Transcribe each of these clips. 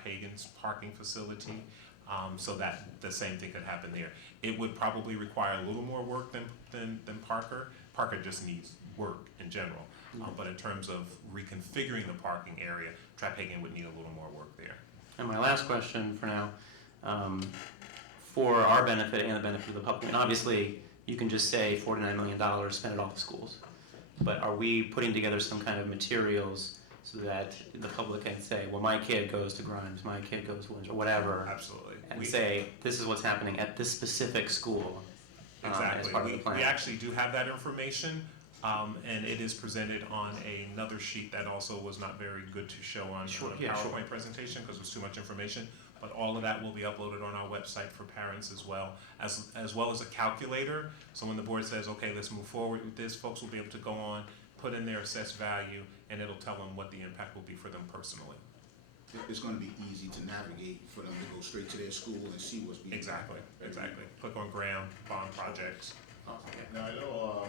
Hagen's parking facility, so that the same thing could happen there. It would probably require a little more work than Parker. Parker just needs work in general. But in terms of reconfiguring the parking area, Hagen would need a little more work there. And my last question for now, for our benefit and the benefit of the public, and obviously you can just say $49 million, spend it off the schools. But are we putting together some kind of materials so that the public can say, well, my kid goes to Grimes, my kid goes to Windsor, whatever, Absolutely. and say, this is what's happening at this specific school as Exactly. part of the plan? We actually do have that information, and it is presented on another sheet that also was not very good to show on a PowerPoint presentation because it was too much information. But all of that will be uploaded on our website for parents as well as a calculator. So when the board says, okay, let's move forward with this, folks will be able to go on, put in their assessed value, and it'll tell them what the impact will be for them personally. It's going to be easy to navigate for them to go straight to their school and see what's being Exactly. Click on Graham, bond projects. Now, I know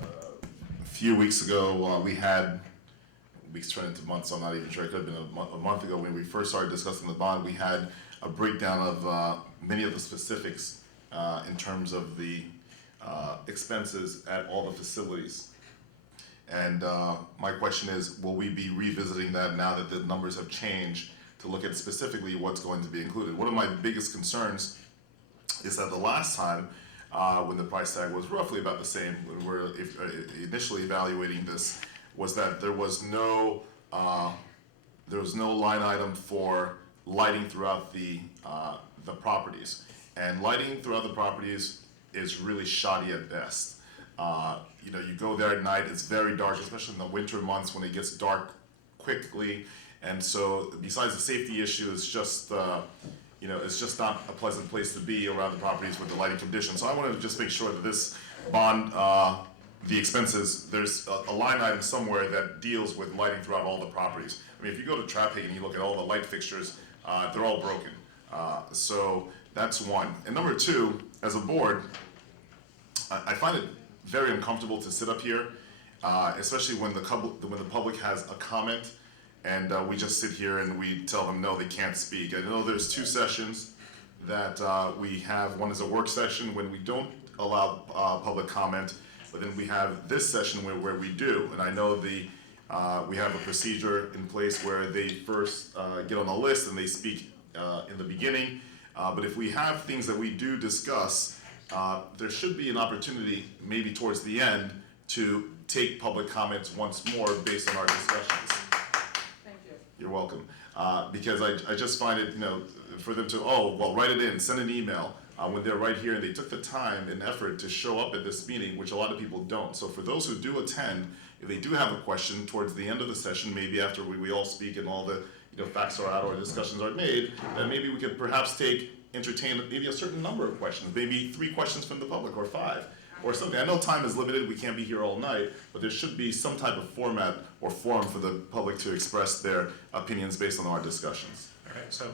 a few weeks ago, weeks turned into months, so I'm not even sure, it could have been a month ago when we first started discussing the bond, we had a breakdown of many of the specifics in terms of the expenses at all the facilities. And my question is, will we be revisiting that now that the numbers have changed to look at specifically what's going to be included? One of my biggest concerns is that the last time when the price tag was roughly about the same, when we were initially evaluating this, was that there was no line item for lighting throughout the properties, and lighting throughout the properties is really shoddy at best. You go there at night, it's very dark, especially in the winter months when it gets dark quickly, and so besides the safety issue, it's just it's just not a pleasant place to be around the properties with the lighting conditions. So I want to just make sure that this bond, the expenses, there's a line item somewhere that deals with lighting throughout all the properties. I mean, if you go to Traphagen and you look at all the light fixtures, they're all broken. So that's one. And number two, as a board, I find it very uncomfortable to sit up here, especially when the public has a comment and we just sit here and we tell them no, they can't speak. I know there's two sessions that we have. One is a work session when we don't allow public comment, but then we have this session where we do. And I know we have a procedure in place where they first get on the list and they speak in the beginning. But if we have things that we do discuss, there should be an opportunity maybe towards the end to take public comments once more based on our discussions. Thank you. You're welcome. Because I just find it, for them to, write it in, send an email, when they're right here and they took the time and effort to show up at this meeting, which a lot of people don't. So for those who do attend, if they do have a question towards the end of the session, maybe after we all speak and all the facts are out or discussions are made, then maybe we could perhaps entertain maybe a certain number of questions, maybe 3 questions from the public or 5 or something. I know time is limited, we can't be here all night, but there should be some type of format or forum for the public to express their opinions based on our discussions. All right, so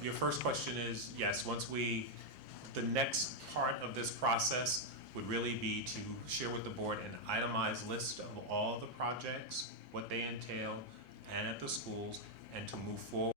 your first question is, yes, the next part of this process would really be to share with the board an itemized list of all the projects, what they entail, and at the schools, and to move forward